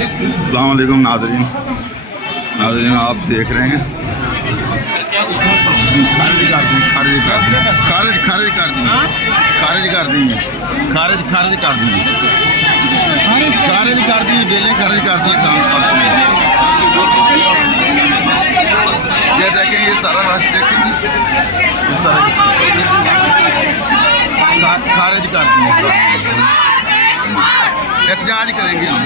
अस्सलाम वालेकुम नाज़रीन आप देख रहे हैं खारिज कर दी खारिज कर दी बेलें खारिज कर दी खान साहब ने। ये देखें, ये सारा रश देखेंगे, ये सारा खारिज कर दी। एहतजाज करेंगे हम।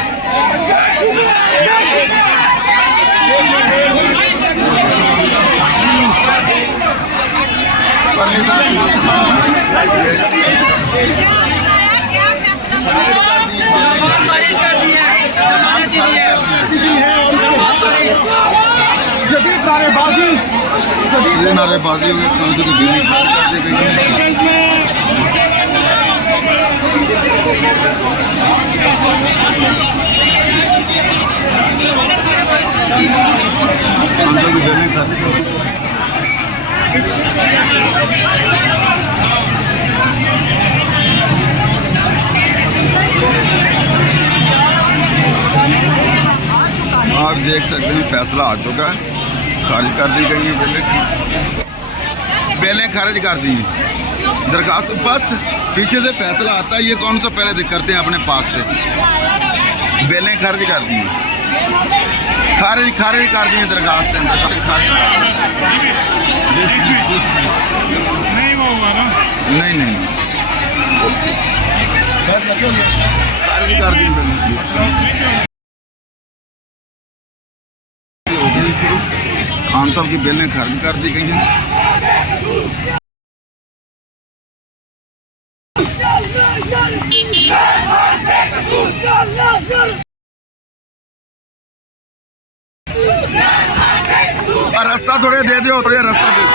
नारेबाजी हो गई, कम से कम बिजली खारिज कर दी गई। आप देख सकते हैं फैसला आ चुका है, खारिज कर दी गई है बेलें खारिज कर दी दरखास्त। बस पीछे से फैसला आता है, ये कौन सा पहले करते हैं अपने पास से। बेलें खारिज कर दी, खारिज कर दी दरखास्त से, खारिज नहीं खारिज कर दी। खान साहब की बेलें खारिज कर दी गई हैं। और रास्ता थोड़े दे दो, थोड़े रास्ता दे दो।